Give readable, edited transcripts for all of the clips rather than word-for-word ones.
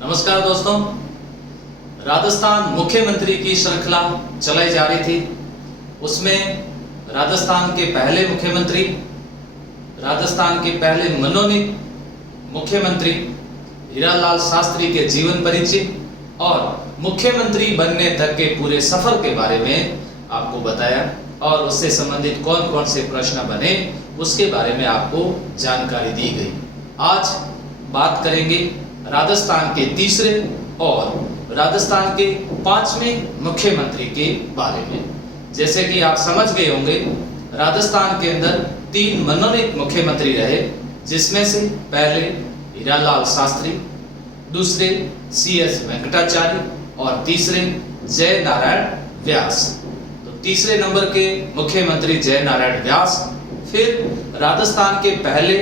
नमस्कार दोस्तों, राजस्थान मुख्यमंत्री की श्रृंखला चलाई जा रही थी। उसमें राजस्थान के पहले मुख्यमंत्री, राजस्थान के पहले मनोनीत मुख्यमंत्री हीरालाल शास्त्री के जीवन परिचय और मुख्यमंत्री बनने तक के पूरे सफर के बारे में आपको बताया और उससे संबंधित कौन कौन से प्रश्न बने उसके बारे में आपको जानकारी दी गई। आज बात करेंगे राजस्थान के तीसरे और राजस्थान के पांचवें मुख्यमंत्री के बारे में। जैसे कि आप समझ गए होंगे, राजस्थान के अंदर 3 मनोनीत मुख्यमंत्री रहे, जिसमें से पहले हीरालाल शास्त्री, दूसरे CS वेंकटाचार्य और तीसरे जय नारायण व्यास। तो तीसरे नंबर के मुख्यमंत्री जय नारायण व्यास। फिर राजस्थान के पहले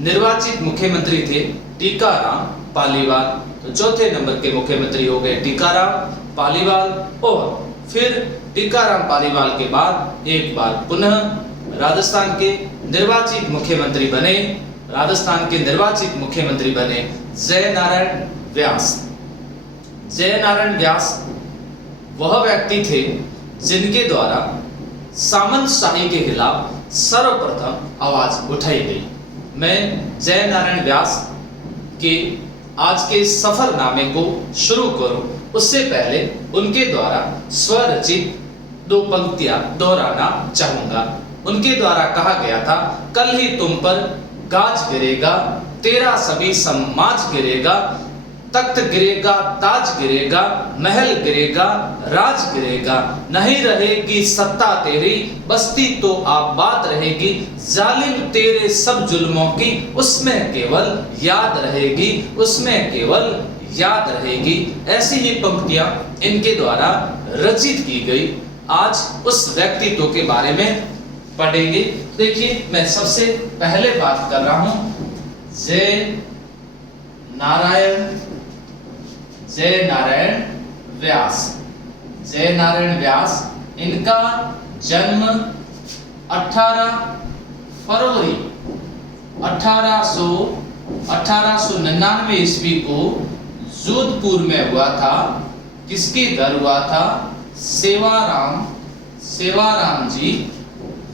निर्वाचित मुख्यमंत्री थे टीकाराम पालीवाल। तो चौथे नंबर के मुख्यमंत्री हो गए टीकाराम पालीवाल। और फिर टीकाराम पालीवाल के बाद एक बार पुनः राजस्थान के निर्वाचित मुख्यमंत्री बने, राजस्थान के निर्वाचित मुख्यमंत्री बने जय नारायण व्यास। जय नारायण व्यास वह व्यक्ति थे जिनके द्वारा सामंतशाही के खिलाफ सर्वप्रथम आवाज उठाई गई। मैं जय नारायण व्यास के आज के सफरनामे को शुरू करूं उससे पहले उनके द्वारा स्वरचित 2 पंक्तियां दोहराना चाहूंगा। उनके द्वारा कहा गया था, कल ही तुम पर गाज गिरेगा, तेरा सभी समाज गिरेगा, तख्त गिरेगा, ताज गिरेगा, महल गिरेगा, राज गिरेगा, नहीं रहेगी सत्ता तेरी, बस्ती तो आबाद रहेगी, जालिम तेरे सब जुल्मों की उसमें केवल याद रहेगी, उसमें केवल याद रहेगी। ऐसी ही पंक्तियां इनके द्वारा रचित की गई। आज उस व्यक्तित्व के बारे में पढ़ेंगे। देखिए, मैं सबसे पहले बात कर रहा हूं जय नारायण व्यास। जय नारायण व्यास, इनका जन्म 18 फरवरी 1899 ईस्वी को जोधपुर में हुआ था। किसके घर हुआ था? सेवाराम जी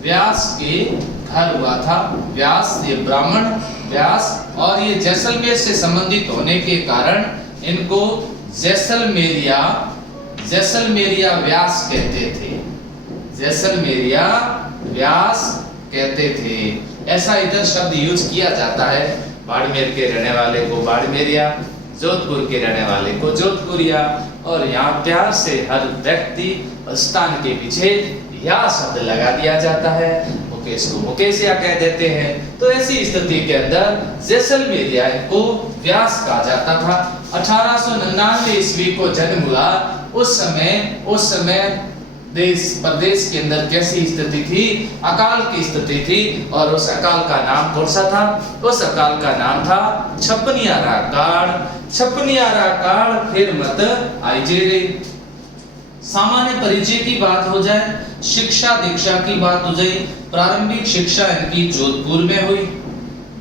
व्यास के घर हुआ था। व्यास ये ब्राह्मण व्यास, और ये जैसलमेर से संबंधित होने के कारण इनको जैसलमेरिया व्यास कहते थे। जैसलमेरिया व्यास कहते थे, ऐसा इधर शब्द यूज किया जाता है। बाड़मेर के रहने वाले को बाड़मेरिया, जोधपुर के रहने वाले को जोधपुरिया, और यहाँ प्यार से हर व्यक्ति स्थान के पीछे या शब्द लगा दिया जाता है। मुकेश को मुकेशिया कह देते हैं। तो ऐसी स्थिति के अंदर जैसलमेरिया को व्यास कहा जाता था। 1899 ईस्वी को जन्म हुआ। उस समय देश प्रदेश के अंदर कैसी स्थिति थी? अकाल की स्थिति थी। और उस अकाल का नाम कौन सा था? उस अकाल का नाम था छपनियारा काल। फिर मत आइजे। सामान्य परिचय की बात हो जाए, शिक्षा दीक्षा की बात हो जाए। प्रारंभिक शिक्षा इनकी जोधपुर में हुई।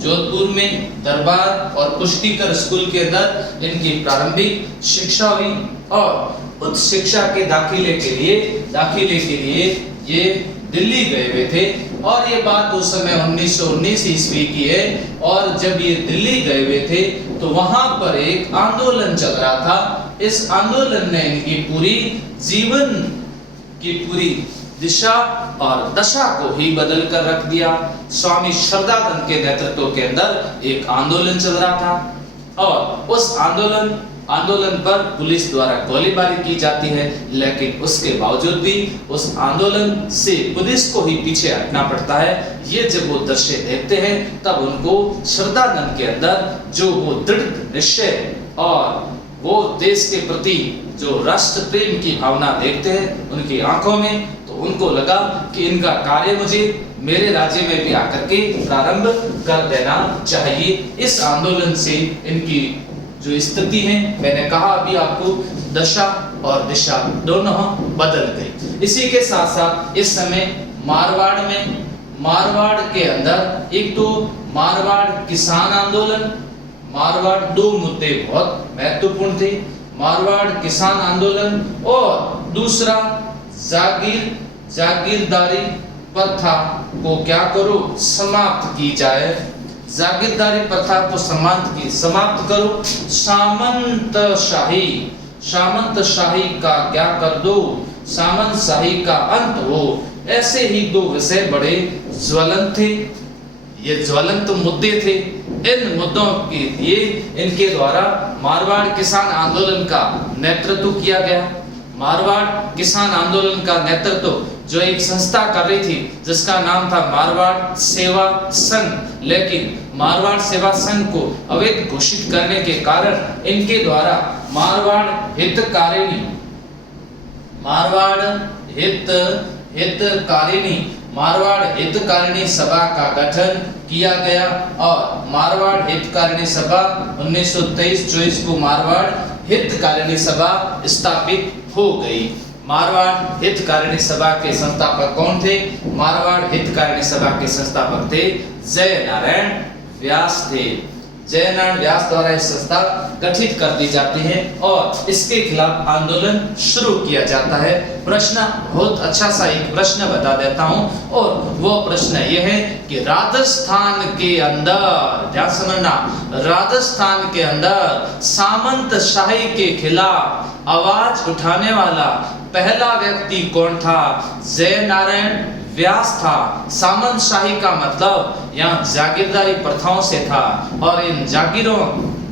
जोधपुर में दरबार और पुष्टिकर स्कूल के अंदर इनकी प्रारंभिक शिक्षा हुई, और उच्च शिक्षा के दाखिले के लिए ये दिल्ली गए हुए थे। और ये बात उस समय 1919 ईस्वी की है। और जब ये दिल्ली गए हुए थे तो वहां पर एक आंदोलन चल रहा था। इस आंदोलन ने इनकी पूरी जीवन की पूरी दिशा और दशा को ही बदल कर रख दिया। स्वामी श्रद्धानंद के नेतृत्व के अंदर एक आंदोलन चल रहा था, और उस आंदोलन पर पुलिस द्वारा गोलीबारी की जाती है। लेकिन उसके बावजूद भी उस आंदोलन से पुलिस को ही पीछे हटना पड़ता है। ये जब वो दृश्य देखते हैं तब उनको श्रद्धानंद के अंदर जो वो दृढ़ निश्चय और वो देश के प्रति जो राष्ट्र प्रेम की भावना देखते हैं उनकी आंखों में, तो उनको लगा कि इनका कार्य मुझे मेरे राज्य में भी आकर के प्रारंभ कर देना चाहिए। इस आंदोलन से इनकी जो स्थिति है, मैंने कहा अभी आपको, दशा और दिशा दोनों बदल गई। इसी के साथ साथ इस समय मारवाड़ के अंदर एक तो मारवाड़ किसान आंदोलन, मारवाड़, दो मुद्दे बहुत महत्वपूर्ण थे, मारवाड़ किसान आंदोलन और दूसरा जागीरदारी प्रथा को क्या करो, समाप्त की जाए। जागीरदारी प्रथा को समाप्त करो। सामंतशाही का क्या कर दो, सामंतशाही का अंत हो। ऐसे ही दो विषय बड़े ज्वलंत थे, ये ज्वलंत मुद्दे थे। इन मुद्दों के लिए इनके द्वारा मारवाड़ किसान आंदोलन का नेतृत्व किया गया। मारवाड़ किसान आंदोलन का नेतृत्व जो एक संस्था कर रही थी जिसका नाम था मारवाड़ सेवा संघ, लेकिन मारवाड़ सेवा संघ को अवैध घोषित करने के कारण इनके द्वारा मारवाड़ हितकारिणी सभा का गठन किया गया और मारवाड़ हितकारिणी सभा 1923-24 को मारवाड़ हितकारिणी सभा स्थापित हो गई। मारवाड़ हितकारिणी सभा के संस्थापक कौन थे? मारवाड़ हितकारिणी सभा के संस्थापक थे जय नारायण व्यास थे। जय नारायण व्यास द्वारा यह संस्था गठित कर दी जाती है और इसके खिलाफ आंदोलन शुरू किया जाता है। प्रश्न बहुत अच्छा सा एक प्रश्न बता देता हूं और वो प्रश्न यह है कि राजस्थान के अंदर, ध्यान समझना, राजस्थान के अंदर सामंतशाही के खिलाफ आवाज उठाने वाला पहला व्यक्ति कौन था? जय नारायण व्यास था। सामंतशाही का मतलब यहाँ जागीरदारी प्रथाओं से था और इन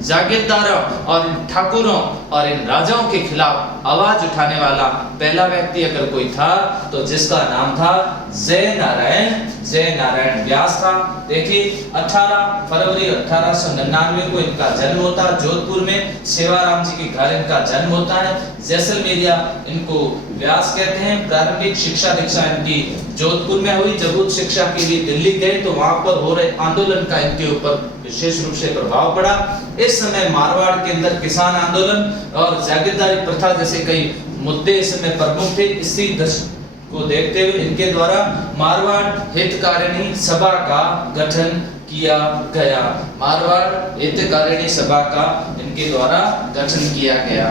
जागीरदारों और इन ठाकुरों और इन राजाओं के खिलाफ आवाज उठाने वाला पहला व्यक्ति अगर कोई था तो जिसका नाम था जय नारायण व्यास था। देखिए 18 फरवरी 1899 को इनका जन्म होता है जोधपुर में, सेवाराम जी के घर इनका जन्म होता है। जैसलमेरिया इनको व्यास कहते हैं। प्रारंभिक शिक्षा दीक्षा इनकी जोधपुर में हुई। जब उच्च शिक्षा के लिए दिल्ली गए तो वहां पर हो रहे आंदोलन का इनके ऊपर विशेष रूप से प्रभाव पड़ा। इस समय मारवाड़ के अंदर किसान आंदोलन और जागीरदारी प्रथा जैसे कई मुद्दे इस समय प्रमुख थे। इसी दृष्टि को देखते हुए इनके द्वारा मारवाड़ हितकारिणी सभा का गठन किया गया। मारवाड़ हितकारिणी सभा का इनके द्वारा गठन किया गया।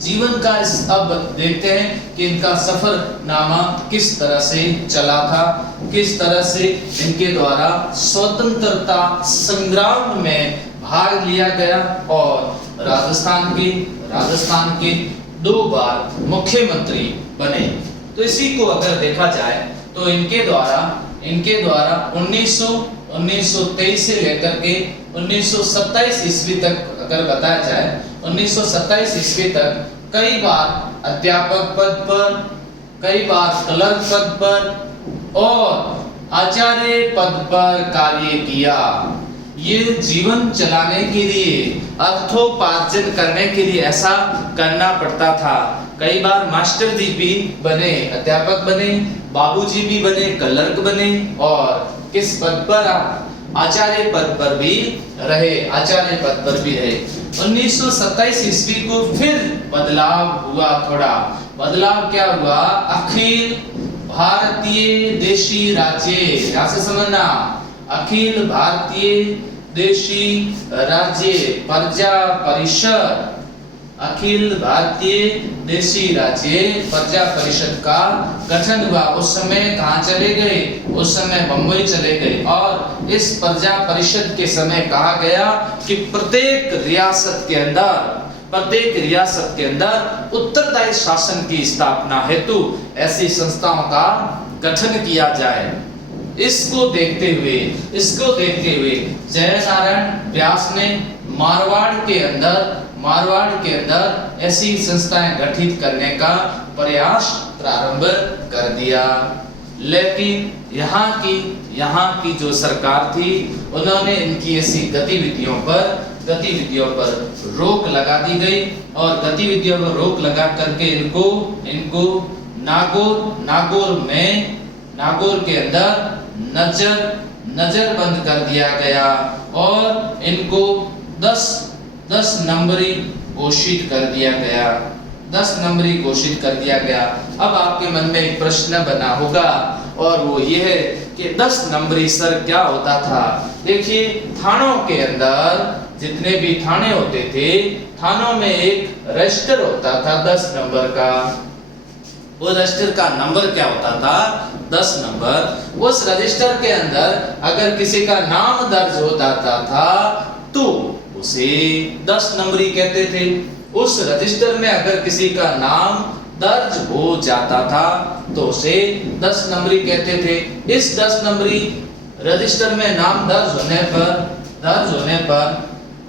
जीवन का अब देखते हैं कि इनका सफरनामा किस तरह से चला था, किस तरह से इनके द्वारा स्वतंत्रता संग्राम में भाग लिया गया और राजस्थान के 2 बार मुख्यमंत्री बने। तो इसी को अगर देखा जाए तो इनके द्वारा 1923 से लेकर के 1927 ईस्वी तक अगर बताया जाए, 1927 ईस्वी तक कई बार अध्यापक पद पर, कई बार क्लर्क पद पर और आचार्य पद पर कार्य किया। ये जीवन चलाने के लिए, अर्थोपार्जन करने के लिए ऐसा करना पड़ता था। कई बार मास्टर जी भी बने, अध्यापक बने, बाबूजी भी बने, क्लर्क बने और किस पद पर? आचार्य पद पर भी रहे। 1927 ईस्वी को फिर बदलाव हुआ। थोड़ा बदलाव क्या हुआ? अखिल भारतीय देशी राज्य, यहां से समझना, अखिल भारतीय देशी राज्य प्रजा परिषद, अखिल भारतीय देशी राज्य प्रजा परिषद का गठन हुआ। उस समय कहाँ चले गए? उस समय बंबई चले गए और इस प्रजा परिषद के समय कहा गया कि प्रत्येक रियासत के अंदर उत्तरदायी शासन की स्थापना हेतु ऐसी संस्थाओं का गठन किया जाए। इसको देखते हुए जय नारायण व्यास ने मारवाड़ के अंदर ऐसी संस्थाएं गठित करने का प्रयास प्रारंभ कर दिया। लेकिन यहाँ की जो सरकार थी उन्होंने इनकी ऐसी गतिविधियों पर रोक लगा दी गई और गतिविधियों पर रोक लगा करके इनको नागौर के अंदर नजरबंद कर दिया गया और इनको 10 नंबरी घोषित कर दिया गया। 10 नंबरी घोषित कर दिया गया। अब आपके मन में एक प्रश्न बना होगा और वो ये है कि 10 नंबरी सर क्या होता था? देखिए थानों के अंदर जितने भी थाने होते थे, थानों में एक रजिस्टर होता था 10 नंबर का। वो रजिस्टर का नंबर क्या होता था? 10 नंबर। उस रजिस्टर के अंदर अगर किसी का नाम दर्ज हो जाता था तो उसे 10 नंबरी कहते थे। उस रजिस्टर में अगर किसी का नाम दर्ज हो जाता था तो उसे 10 नंबरी कहते थे। इस 10 नंबरी रजिस्टर में नाम दर्ज होने पर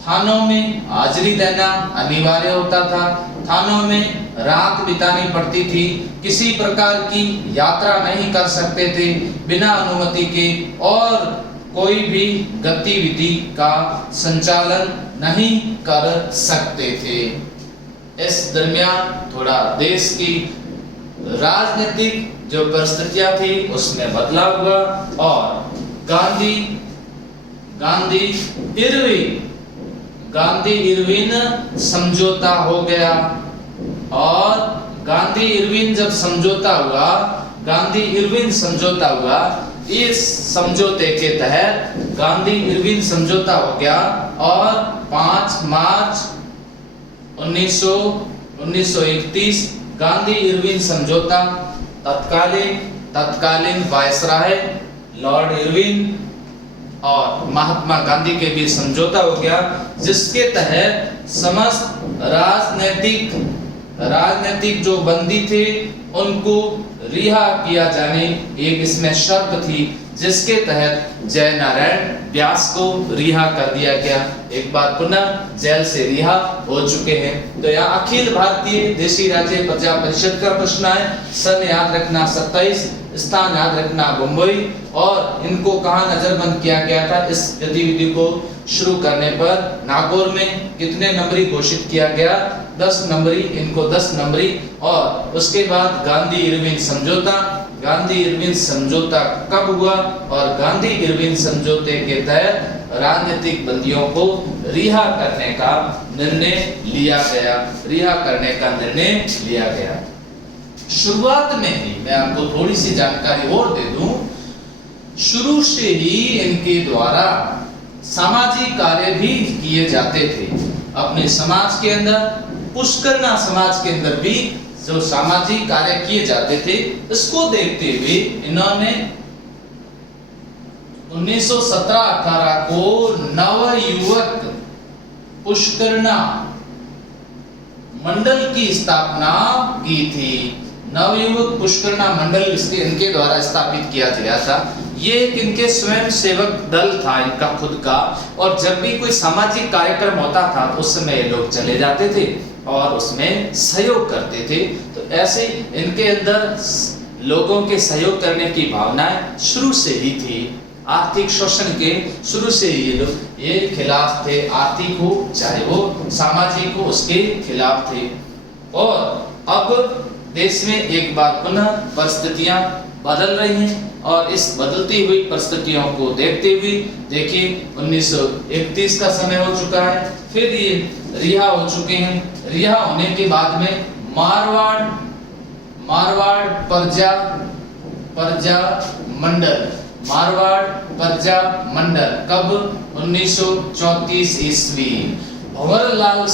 थानों में हाजिरी देना अनिवार्य होता था। थानों में रात बितानी पड़ती थी। किसी प्रकार की यात्रा नहीं कर सकते थे बिना अनुमति के, और कोई भी गतिविधि का संचालन नहीं कर सकते थे। इस दरमियान थोड़ा देश की राजनीतिक जो परिस्थितियां थी उसमें बदलाव हुआ और गांधी इरविन समझौता हो गया। और गांधी इरविन जब गांधी इरविन समझौता हुआ, इस समझौते के तहत गांधी इरविन समझौता हो गया और 5 मार्च 1931 गांधी इरविन समझौता तत्कालीन वायसराय लॉर्ड इरविन और महात्मा गांधी के बीच समझौता हो गया, जिसके तहत समस्त राजनीतिक जो बंदी थे उनको रिहा किया जाने एक इसमें शर्त थी, जिसके तहत जयनारायण व्यास को रिहा कर दिया गया। एक बार पुनः जेल से रिहा हो चुके हैं। तो यहाँ अखिल भारतीय देशी राज्य प्रजा परिषद का प्रश्न है। सन याद रखना 27, स्थान याद रखना मुंबई, और इनको कहाँ नजरबंद किया गया था? इस गतिविधि को शुरू करने पर नागौर में कितने नंबरी घोषित किया गया? 10 नंबरी। इनको 10 नंबरी। और उसके बाद गांधी इरविन समझौता कब हुआ? और गांधी इरविन समझौते के तहत राजनीतिक बंदियों को रिहा करने का निर्णय लिया गया। शुरुआत में ही मैं आपको थोड़ी सी जानकारी और दे दूं, शुरू से ही इनके द्वारा सामाजिक कार्य भी किए जाते थे अपने समाज के अंदर। पुष्करना समाज के अंदर भी जो सामाजिक कार्य किए जाते थे, इसको देखते हुए इन्होंने 1917-18 को नवयुवक पुष्करना मंडल की स्थापना की थी। नवयुवक पुष्करना मंडल इनके द्वारा स्थापित किया गया था। ये एक इनके स्वयं सेवक दल था इनका खुद का, और जब भी कोई सामाजिक कार्यक्रम होता था तो उस समय ये लोग चले जाते थे और उसमें सहयोग करते थे। तो ऐसे इनके अंदर लोगों के सहयोग करने की भावनाएं शुरू से ही थी। आर्थिक शोषण के शुरू से ही ये लोग ये खिलाफ थे, आर्थिक हो चाहे वो सामाजिक हो, उसके खिलाफ थे। और अब देश में एक बार पुनः परिस्थितियां बदल रही हैं, और इस बदलती हुई परिस्थितियों को देखते हुए देखिए 1931 का समय हो चुका है, फिर ये रिहा हो चुके हैं। रिहा होने के बाद में मारवाड़ प्रजा मंडल कब? 1934 ईस्वी। भंवरलाल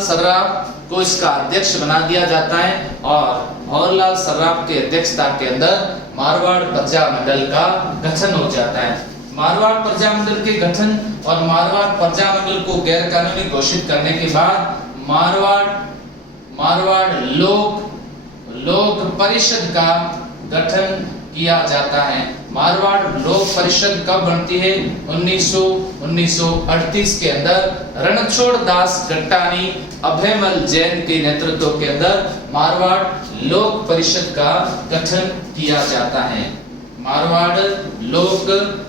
सर्राफ को इसका अध्यक्ष बना दिया जाता है, और भंवरलाल सर्राफ के अध्यक्षता के अंदर मारवाड़ प्रजा मंडल का गठन हो जाता है। मारवाड़ प्रजा मंडल के गठन और मारवाड़ प्रजा मंडल को गैर कानूनी घोषित करने के बाद मारवाड़ लोक परिषद का गठन किया जाता है। मारवाड़ लोक परिषद कब बनती है? 1938 के अंदर रणछोड़ दास गट्टानी, अभयमल जैन के नेतृत्व के अंदर मारवाड़ लोक परिषद का गठन किया जाता है। मारवाड़ लोक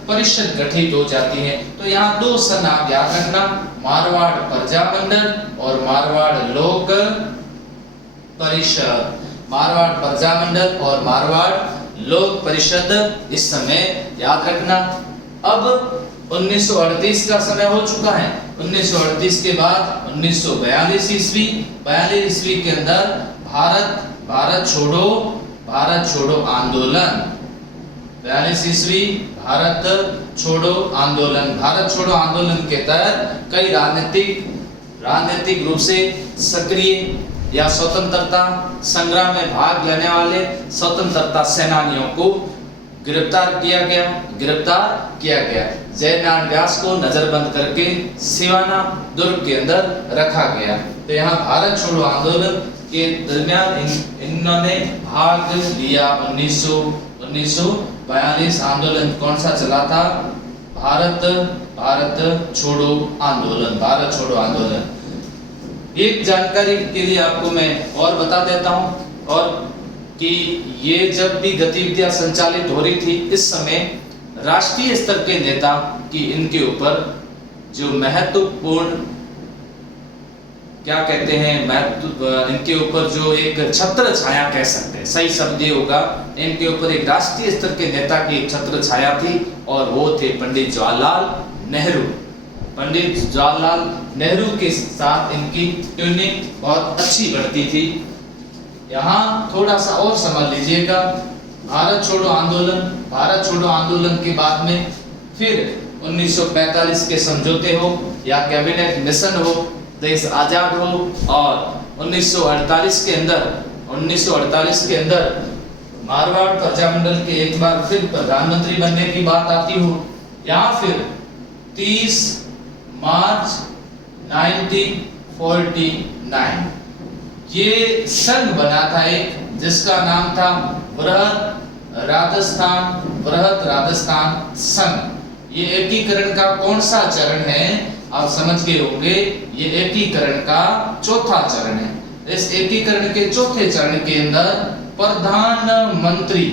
परिषद गठित हो जाती है। तो यहाँ 2 सन आप याद रखना, मारवाड़ प्रजा मंडल और मारवाड़ लोक परिषद। मारवाड़ प्रजा मंडल और मारवाड़ लोक परिषद इस समय याद रखना। अब 1938 का समय हो चुका है। 1938 के बाद 1942 ईस्वी, 42 ईस्वी के अंदर भारत छोड़ो आंदोलन, 42 ईस्वी भारत छोड़ो आंदोलन। भारत छोड़ो आंदोलन के तहत कई राजनीतिक रूप से सक्रिय या स्वतंत्रता संग्राम में भाग लेने वाले स्वतंत्रता सेनानियों को गिरफ्तार किया गया। जयनारायण व्यास को नजरबंद करके सिवाना दुर्ग के अंदर रखा गया। तो यहाँ भारत छोड़ो आंदोलन के दरमियान इन्होंने भाग लिया। 1942 आंदोलन कौन सा चला था? भारत छोड़ो आंदोलन। एक जानकारी के लिए आपको मैं और बता देता हूं और कि ये जब भी गतिविधियां संचालित हो रही थी, इस समय राष्ट्रीय स्तर के नेता की इनके ऊपर जो महत्वपूर्ण क्या कहते हैं इनके ऊपर जो एक छत्र छाया कह सकते हैं, सही शब्द ये होगा, इनके ऊपर एक राष्ट्रीय स्तर के नेता की एक छत्र छाया थी और वो थे पंडित जवाहरलाल नेहरू। पंडित जवाहरलाल नेहरू के साथ इनकी ट्यूनिंग बहुत अच्छी बढ़ती थी। यहाँ थोड़ा सा और समझ लीजिएगा। भारत छोड़ो आंदोलन के बाद में फिर 1945 के समझौते हो या कैबिनेट मिशन हो, देश आजाद हो, और 1948 के अंदर मारवाड़ प्रजामंडल के एक बार फिर प्रधानमंत्री बनने की बात आती हो, या फिर 30 मार्च 1949 ये संघ बना था एक, जिसका नाम था बृहत राजस्थान संघ। ये एकीकरण का कौन सा चरण है? आप समझ गए होंगे, ये एकीकरण का चौथा चरण है। इस एकीकरण के चौथे चरण के अंदर प्रधानमंत्री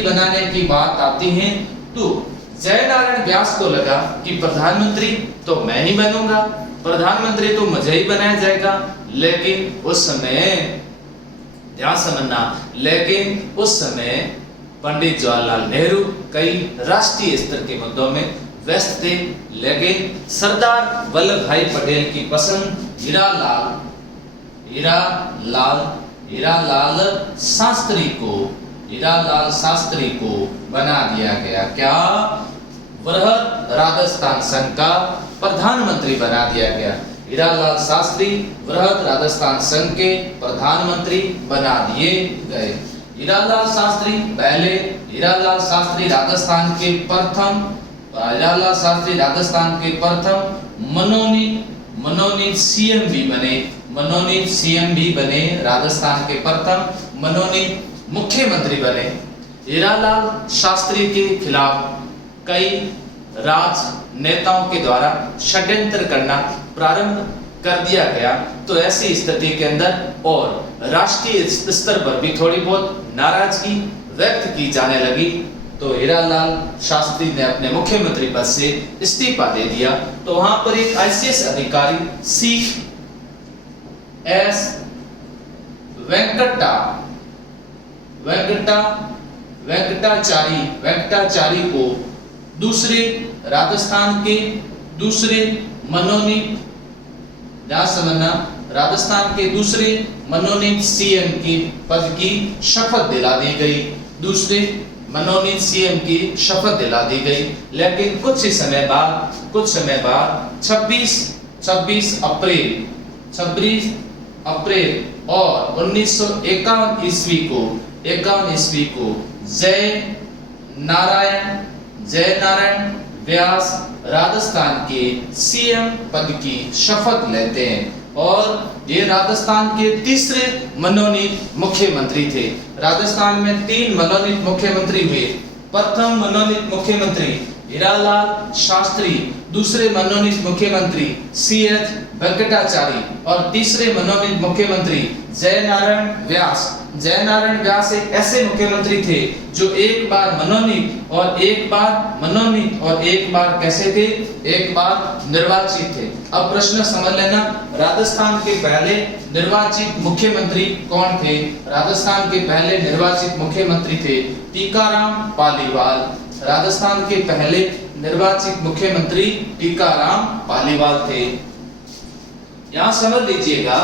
बनाने की बात आती है। तो जयनारायण व्यास को लगा कि प्रधानमंत्री तो मैं ही बनूंगा, प्रधानमंत्री तो मुझे ही बनाया जाएगा। लेकिन उस समय पंडित जवाहरलाल नेहरू कई राष्ट्रीय स्तर के मुद्दों में व्यस्त थे। लेकिन सरदार वल्लभ भाई पटेल की पसंद हीरालाल शास्त्री को बना दिया गया। क्या? बृहत राजस्थान संघ का प्रधानमंत्री बना दिया गया। हीरालाल शास्त्री बृहत राजस्थान संघ के प्रधानमंत्री बना दिए गए। हीरालाल शास्त्री राजस्थान के प्रथम मनोनीत सीएम भी बने। राजस्थान के प्रथम मनोनीत मुख्यमंत्री बने। हीरालाल शास्त्री के खिलाफ कई राजनेताओं के द्वारा षड्यंत्र करना प्रारंभ कर दिया गया। तो ऐसी स्थिति के अंदर और राष्ट्रीय स्तर पर भी थोड़ी बहुत नाराजगी व्यक्त की जाने लगी। तो हीरालाल शास्त्री ने अपने मुख्यमंत्री पद से इस्तीफा दे दिया। तो वहां पर एक आईसीएस अधिकारी CS वेंकटाचारी को राजस्थान के दूसरे मनोनीत सीएम की पद की शपथ दिला दी गई। लेकिन कुछ समय बाद 26 अप्रैल और 1951 ईस्वी को जयनारायण व्यास राजस्थान के सीएम पद की शपथ लेते हैं और ये राजस्थान के तीसरे मनोनीत मुख्यमंत्री थे। राजस्थान में 3 मनोनीत मुख्यमंत्री हुए। प्रथम मनोनीत मुख्यमंत्री हीरालाल शास्त्री, दूसरे मनोनीत मुख्यमंत्री CH वेंकटाचारी और तीसरे मनोनीत मुख्यमंत्री जयनारायण व्यास एक ऐसे मुख्यमंत्री थे जो एक बार मनोनीत और एक बार कैसे थे? एक बार निर्वाचित थे। अब प्रश्न समझ लेना, राजस्थान के पहले निर्वाचित मुख्यमंत्री कौन थे? राजस्थान के पहले निर्वाचित मुख्यमंत्री थे टीकाराम पालीवाल। राजस्थान के पहले निर्वाचित मुख्यमंत्री टीकाराम पालीवाल थे। यहां समझ लीजिएगा,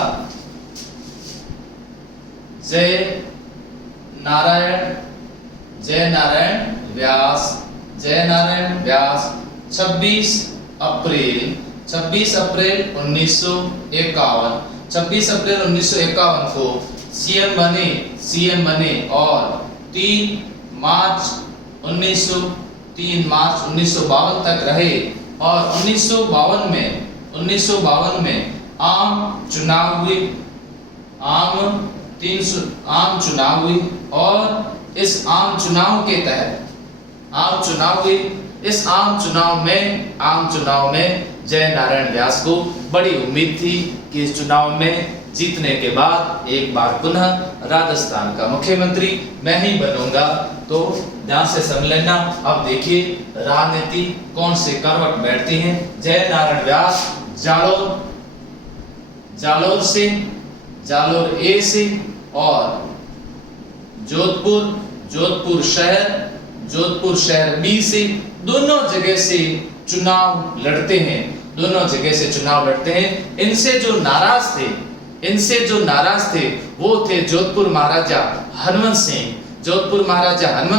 जयनारायण व्यास, जयनारायण व्यास 26 अप्रैल 1951, 26 अप्रैल 1951 को सीएम बने और 3 मार्च 1952 तक रहे और 1952 में आम चुनाव हुए और इस आम चुनाव के तहत इस आम चुनाव में जयनारायण व्यास को बड़ी उम्मीद थी कि इस चुनाव में जीतने के बाद एक बार पुनः राजस्थान का मुख्यमंत्री मैं ही बनूंगा। तो ध्यान से समझ लेना। अब देखिए राजनीति कौन से करवट बैठती है। जयनारायण व्यास जालोर ए से और जोधपुर शहर बी से दोनों जगह से चुनाव लड़ते हैं। इनसे जो नाराज थे वो थे जोधपुर महाराजा हनुमंत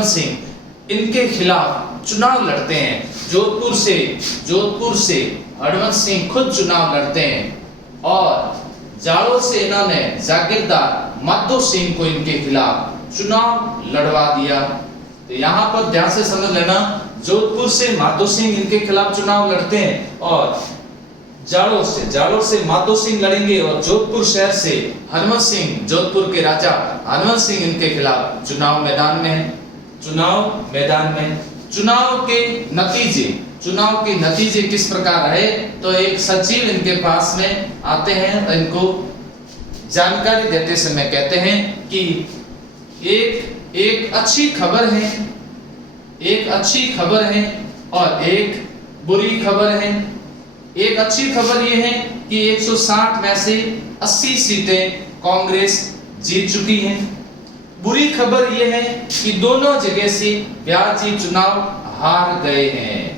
सिंह इनके खिलाफ चुनाव लड़ते हैं। जोधपुर से हनुमंत सिंह खुद चुनाव लड़ते हैं और जालोर से इन्होंने जागीरदार माधो सिंह को इनके खिलाफ चुनाव लड़वा दिया। तो यहाँ पर ध्यान से समझ लेना, जोधपुर से माधो सिंह इनके खिलाफ चुनाव लड़ते हैं और जालोर से माधो सिंह लड़ेंगे और जोधपुर शहर से हनुमंत सिंह, जोधपुर के राजा हनुमंत सिंह इनके खिलाफ चुनाव मैदान में। चुनाव के नतीजे किस प्रकार रहे, तो एक सचिव इनके पास में आते हैं और इनको जानकारी देते समय कहते हैं कि एक अच्छी खबर है और एक बुरी खबर है। एक अच्छी खबर यह है कि 160 में से 80 सीटें कांग्रेस जीत चुकी है। बुरी खबर यह है कि दोनों जगह से व्यास जी चुनाव हार गए हैं।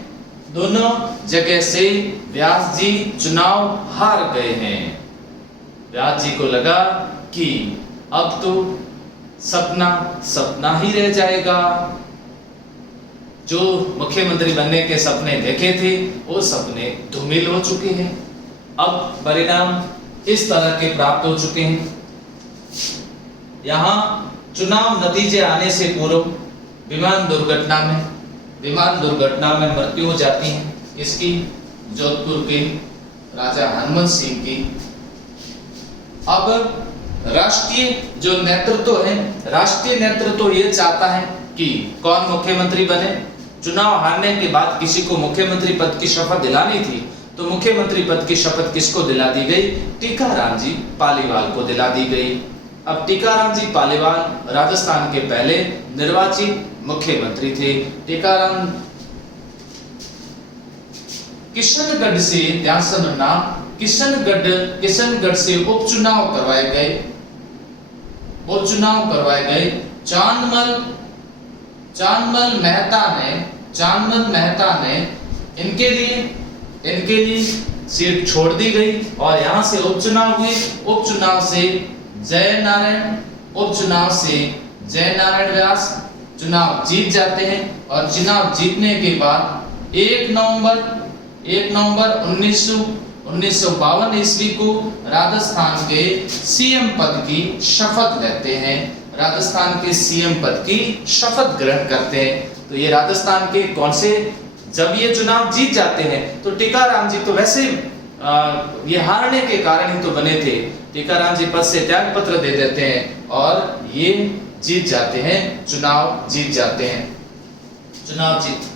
व्यास जी को लगा कि अब तो सपना ही रह जाएगा। जो मुख्यमंत्री बनने के सपने देखे थे वो सपने धूमिल हो चुके हैं। अब परिणाम इस तरह के प्राप्त हो चुके हैं। यहाँ चुनाव नतीजे आने से पूर्व विमान दुर्घटना में मृत्यु हो जाती है। इसकी जोधपुर के राजा हनुमंत सिंह की। अब राष्ट्रीय नेतृत्व ये चाहता है कि कौन मुख्यमंत्री बने। चुनाव हारने के बाद किसी को मुख्यमंत्री पद की शपथ दिलानी थी, तो मुख्यमंत्री पद की शपथ किसको दिला दी गई? टीकाराम जी पालीवाल को दिला दी गई। अब टीकाराम जी पालीवाल राजस्थान के पहले निर्वाचित मुख्यमंत्री थे। टीकाराम किशनगढ़ से, ध्यान से सुनना, किशनगढ़ से उपचुनाव करवाए गए। चांदमल मेहता ने इनके लिए सीट छोड़ दी गई और यहाँ से उपचुनाव हुए। उपचुनाव से जयनारायण व्यास चुनाव जीत जाते हैं और चुनाव जीतने के बाद 1 नवंबर 1952 ईस्वी को राजस्थान के सीएम पद की शपथ लेते हैं। राजस्थान के सीएम पद की शपथ ग्रहण करते हैं। तो ये राजस्थान के कौन से, जब ये चुनाव जीत जाते हैं तो टीकाराम जी तो वैसे ये हारने के कारण ही तो बने थे। टीकाराम जी पद से त्याग पत्र दे देते हैं और ये जीत जाते हैं, चुनाव जीत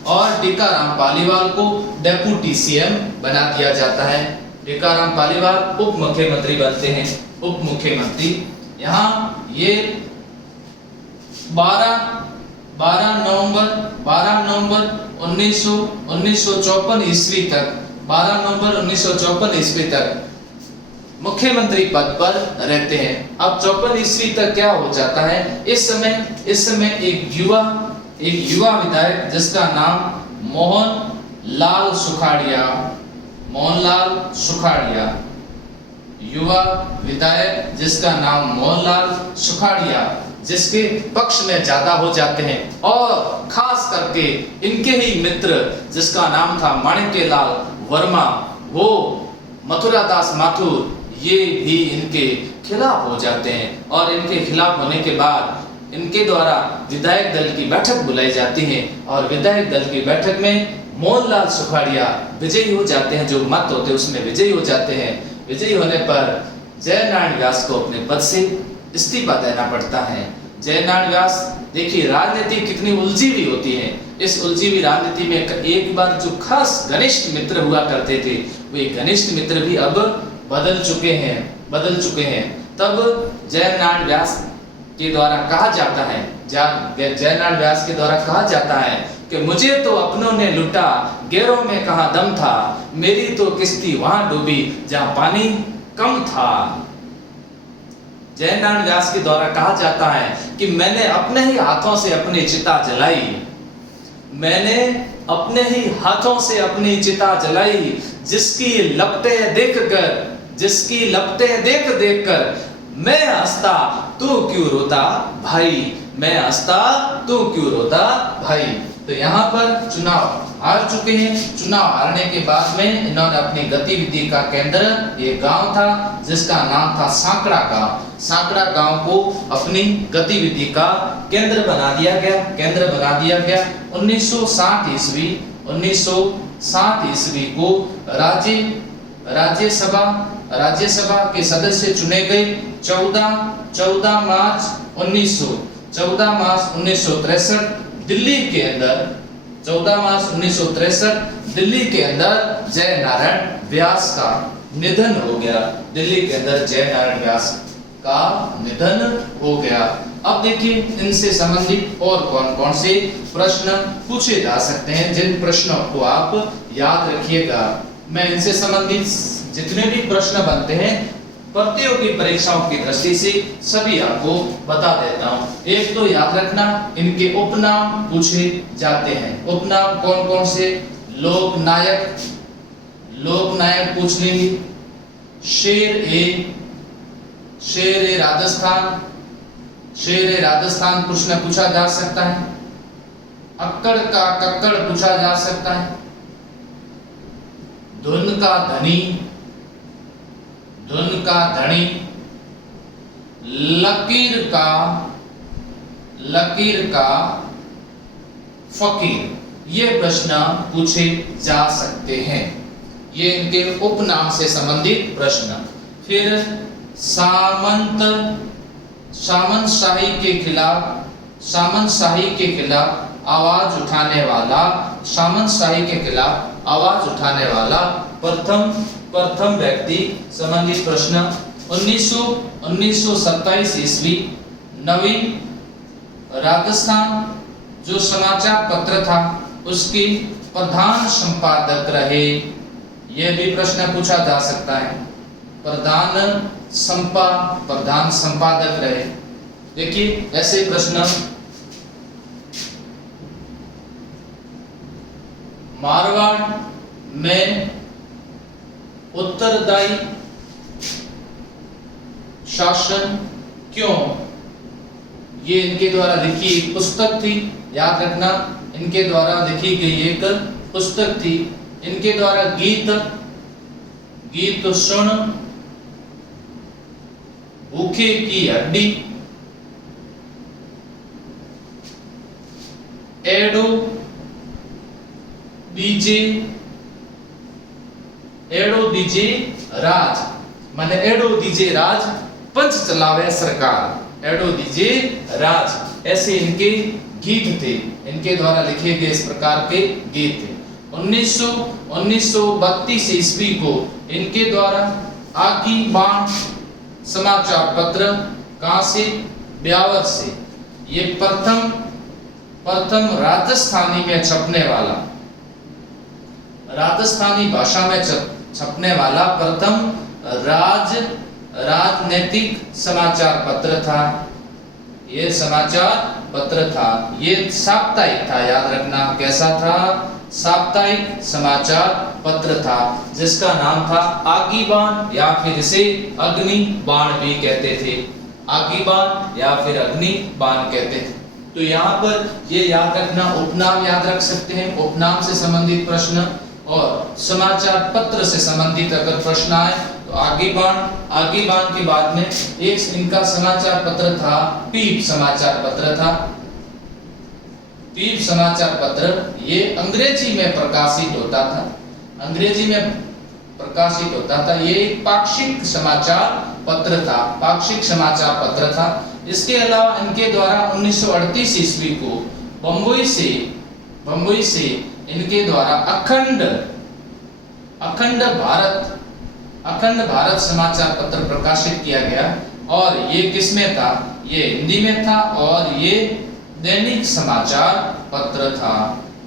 और टीकाराम पालीवाल को डेप्यूटी सीएम बना दिया जाता है। टीकाराम पालीवाल उप मुख्यमंत्री बनते हैं। उप मुख्यमंत्री यहाँ ये 12 नवंबर 1954 ईस्वी तक मुख्यमंत्री पद पर रहते हैं। अब 54 ईस्वी तक क्या हो जाता है, इस समय एक युवा विधायक जिसका नाम मोहनलाल सुखाड़िया, युवा विधायक जिसका नाम मोहनलाल सुखाड़िया, जिसके पक्ष में ज्यादा हो जाते हैं, और खास करके इनके ही मित्र जिसका नाम था माणिक्यलाल वर्मा, वो मथुरादास माथुर, ये भी इनके खिलाफ हो जाते हैं। और इनके खिलाफ होने के बाद इनके द्वारा विधायक दल की बैठक बुलाई जाती है, और विधायक दल की बैठक में मोहनलाल सुखाड़िया विजयी हो जाते हैं। जो मत होते हैं उसमें विजयी हो जाते हैं। विजयी होने पर जयनारायण व्यास को अपने पद से इस्तीफा देना पड़ता है। जयनारायण व्यास, देखिए राजनीति कितनी उलझी हुई होती है। इस उलझी हुई राजनीति में एक बार जो खास घनिष्ठ मित्र हुआ करते थे, वे घनिष्ठ मित्र भी अब बदल चुके हैं। तब जयनारायण व्यास के द्वारा कहा जाता है, जयनारायण व्यास के द्वारा कहा जाता है कि मुझे तो अपनों ने लुटा, गैरों में कहाँ दम था, मेरी तो किश्ती वहां डूबी जहां पानी कम था। जयनारायण व्यास के द्वारा कहा जाता है कि मैंने अपने ही हाथों से अपनी चिता जलाई, मैंने अपने ही हाथों से अपनी चिता जलाई, जिसकी लपटें देख कर मैं हंसता तू क्यों रोता भाई, मैं हंसता तू क्यों रोता भाई। तो यहाँ पर चुनाव हार चुके हैं। चुनाव हारने के बाद में इन्होंने अपनी गतिविधि का केंद्र, ये गांव था जिसका नाम था सांकड़ा गांव, सांकड़ा गांव को अपनी गतिविधि का केंद्र बना दिया गया। 1960 ईस्वी को राज्यसभा के सदस्य चुने गए। 14 मार्च 1963 दिल्ली के अंदर जयनारायण व्यास का निधन हो गया। अब देखिए इनसे संबंधित और कौन-कौन से प्रश्न पूछे जा सकते हैं, जिन प्रश्नों को आप याद रखिएगा। मैं इनसे संबंधित जितने भी प्रश्न बनते हैं प्रतियोगी परीक्षाओं की दृष्टि से सभी आपको बता देता हूं। एक तो याद रखना, इनके उपनाम पूछे जाते हैं। उपनाम कौन-कौन से? लोकनायक पूछ लेंगे, शेर ए राजस्थान प्रश्न पूछा जा सकता है। अक्कड़ का कक्कड़ पूछा जा सकता है। धुन का धनी, लकीर का फकीर, ये प्रश्न पूछे जा सकते हैं। ये इनके उपनाम से संबंधित प्रश्न। फिर सामंत शाही के खिलाफ आवाज उठाने वाला प्रथम व्यक्ति संबंधित प्रश्न। 1927 ईस्वी नवीन राजस्थान जो समाचार पत्र था उसकी प्रधान संपादक रहे, यह भी प्रश्न पूछा जा सकता है। प्रधान संपादक रहे। देखिए ऐसे प्रश्न। मारवाड़ में उत्तरदायी शासन क्यों, ये इनके द्वारा लिखी एक पुस्तक थी, याद रखना। इनके द्वारा लिखी गई एक पुस्तक थी। इनके द्वारा गीत सुन, भूखे की हड्डी, एडो दीजे राज, माने एडो दीजे राज, पंच चलावे सरकार, एडो दीजे राज, ऐसे इनके गीत थे। इनके द्वारा लिखे गए इस प्रकार के गीत थे। 1932 ईस्वी को इनके द्वारा आगी बाण समाचार पत्र, कहां से? ब्यावर से। ये प्रथम राजस्थानी में छपने वाला, राजस्थानी भाषा में छपने वाला प्रथम राजनैतिक समाचार पत्र था। ये समाचार पत्र था, ये साप्ताहिक था, याद रखना। कैसा था? साप्ताहिक समाचार पत्र था, जिसका नाम था आगी बाण, या फिर इसे अग्नि बाण भी कहते थे। आगी बाण या फिर अग्नि बाण कहते थे। तो यहाँ पर ये याद रखना, उपनाम याद रख सकते हैं, उपनाम से संबंधित प्रश्न, और समाचार पत्र से संबंधित अगर प्रश्न आए तो आगी बाण के बाद में एक इनका समाचार पत्र था, पीप समाचार पत्र था। पीप समाचार पत्र ये अंग्रेजी में प्रकाशित होता था, अंग्रेजी में प्रकाशित होता था। ये एक पाक्षिक समाचार पत्र था, पाक्षिक समाचार पत्र था। इसके अलावा इनके द्वारा 1938 ईस्वी को बम्बई से इनके द्वारा अखंड भारत समाचार पत्र प्रकाशित किया गया, और ये किस में था? ये हिंदी में था, और ये दैनिक समाचार पत्र था,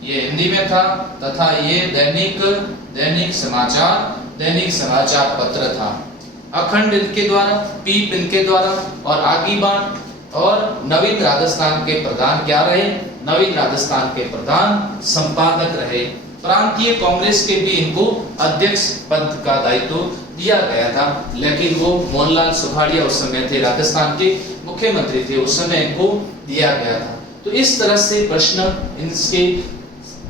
ये हिंदी में था तथा ये दैनिक समाचार पत्र था। अखंड इनके द्वारा, पीप इनके द्वारा, और आगी बाण। और नवीन राजस्थान के प्रधान क्या रहे? नवीन राजस्थान के प्रधान संपादक रहे। प्रांतीय कांग्रेस के भी इनको अध्यक्ष पद का दायित्व दिया गया था, लेकिन वो मोहनलाल सुखाड़िया उस समय थे, राजस्थान के मुख्यमंत्री थे, उस समय इनको दिया गया था। तो इस तरह से प्रश्न इनके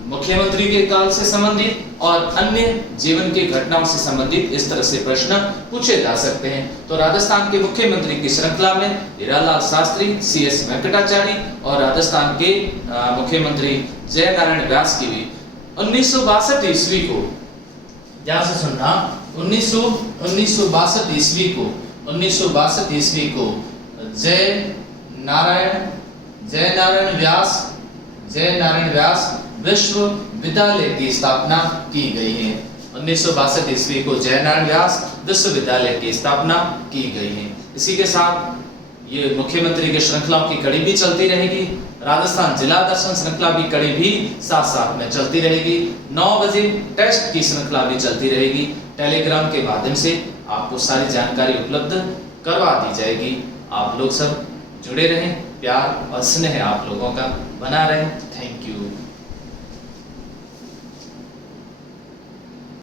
मुख्यमंत्री के काल से संबंधित और अन्य जीवन की घटनाओं से संबंधित इस तरह से प्रश्न पूछे जा सकते हैं। तो राजस्थान के मुख्यमंत्री की श्रृंखला में हीरालाल शास्त्री, CS वेंकटाचार्य और राजस्थान के मुख्यमंत्री जयनारायण व्यास की भी 1962 ईस्वी को, ध्यान से सुनना, 1962 ईस्वी को जयनारायण व्यास विश्वविद्यालय की स्थापना की गई है। 1962 ईस्वी को जयनारायण व्यास विश्वविद्यालय की स्थापना की गई है। इसी के साथ ये मुख्यमंत्री की श्रृंखलाओं की कड़ी भी चलती रहेगी। राजस्थान जिला दर्शन श्रृंखला भी कड़ी भी साथ में चलती रहेगी। 9 बजे टेस्ट की श्रृंखला भी चलती रहेगी। टेलीग्राम के माध्यम से आपको सारी जानकारी उपलब्ध करवा दी जाएगी। आप लोग सब जुड़े रहें, प्यार और स्नेह आप लोगों का बना रहे। Thank you.